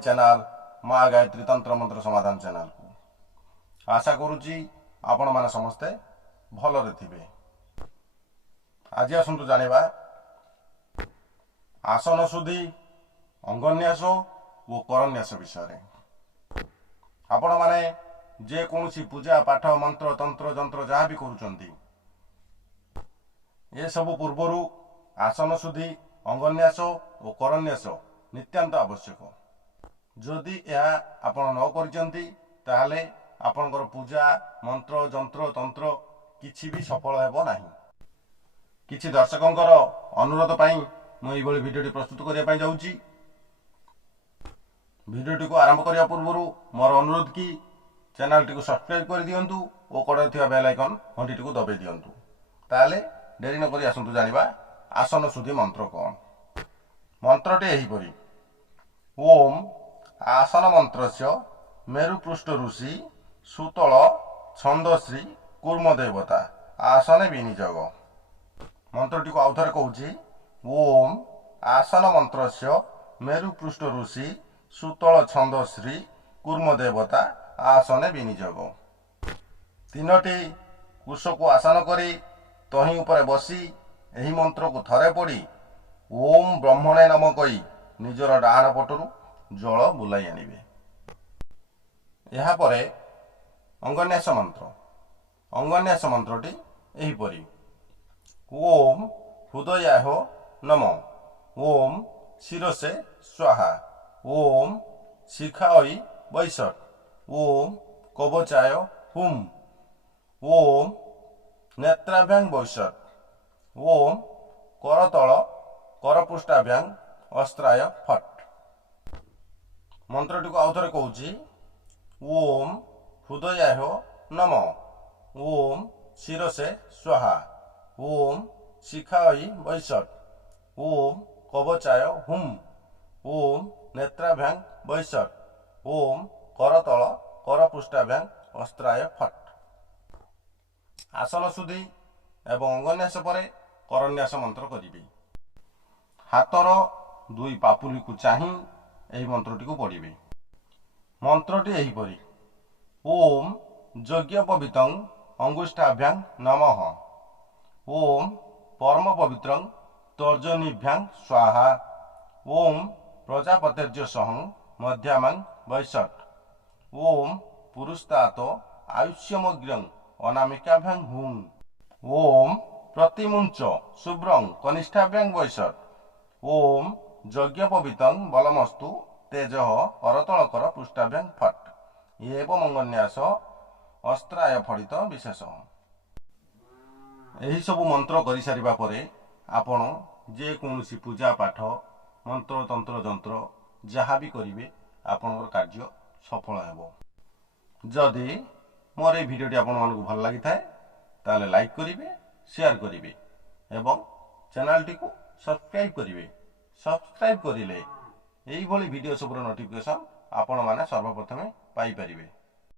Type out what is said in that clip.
Channel माँ गायत्री तंत्र मंत्र समाधान चैनल को आशा करुच्ची आपण माने समस्ते भलरे थिबे। आज आसंतु जानिबा आसन शुद्धि अंगन्यास और करन्यास विषय। आपण माने जे कोनसी पूजा पाठ मंत्र तंत्र जंत्र जहाँ भी करुचंती ये सब पूर्वरु आसन शुद्धि अंगन्यास और करन्यास नित्यांत आवश्यक। जदि यह आपण न करिचंती ताहले आपणकर पूजा मंत्र जंत्र तंत्र किछि भी सफल हेबो नाही। किछि दर्शकंकर अनुरोध पई मु एई भली भिडियोटी प्रस्तुत करिया पई जाउची। भिडियोटी को आरंभ करिया पूर्वरु मोर अनुरोध कि चैनलटी को सब्सक्राइब कर दियंतु और कड़े थिबा बेल आइकन घंटीटी को दबाई दियंतु। ताले डेरी न करी आसंतु जानिबा आसन शुद्धि मंत्र कोन। मंत्रटी एही परी ओम आसन मंत्रस्य मेरुपृष्ठ ऋषि सुतल छंदश्री कूर्म देवता आसने विनियोग। मंत्रटी को आउथरे कहूची ओम आसन मंत्रस्य मेरुपृष्ठ ऋषि सुतल छंदश्री कूर्म देवता आसने विनियोग। तीनोटी कुश को आसन करी तही उपरे बसी एही मंत्र को थरे पड़ी ओम ब्रह्मणे नमः कही निजर डाहाण पटरू जल बुलाई आनिबे। यहाँ परे अंगन्यास मंत्र। अंगन्यास मंत्रटी एही परी ओम हृदयाय नमः ओम शिरसे स्वाहा ओम शिखाय वैशट ओम कवचाय हुम ओम नेत्राभ्यां वैशट ओम करतल करपृष्ठाभ्यां अस्त्राय फट। मंत्रटी को आउथरे कहूची ओम हृदयाय नमः ओम शिरसे स्वाहा ओम शिखाय वैशट ओम कवचाय हुम ओम नेत्राभ्यां वैशट ओम करतल करपृष्ठाभ्यां अस्त्राय फट। आसन शुद्धि एवं अंगन्यास परे करन्यास मंत्र करिबे। हाथर दुई पापुली को चाही एही मंत्रटी को पढ़िबे। मंत्रटी एही परी ओम यज्ञोपवीतं अंगुष्ठाभ्यां नमः ओम परम पवित्रं तर्जनीभ्यां स्वाहा ओम प्रजापतिर्य सहं मध्यामां वैशट ओम पुरुस्तात आयुष्यमग्रं अनामिकाभ्यां हुं ओम प्रतिमुंच शुभ्रं कनिष्ठाभ्यां वैशट ओम यज्ञोपवीतं बलमस्तु तेजः करतल कर पृष्ठाभ्यां फट एवं अंगन्यास अस्त्राय फड़ित विशेष। एही सब मंत्र करि सारिबा परे आपण जे कोनसी पूजा पाठ मंत्र तंत्र जंत्र जहाँ भी करिवे आपनकर कार्य सफल हेबो। जदि मोर ए भिडियोटी आपण मानकु भल लागि थाए ताले लाइक करिवे शेयर करिवे एवं चैनलटी को सब्सक्राइब करिवे। सब्सक्राइब करिले एही भली भिडियो सबरो नोटिफिकेशन आपण माने सर्वप्रथमे पाई परिवे।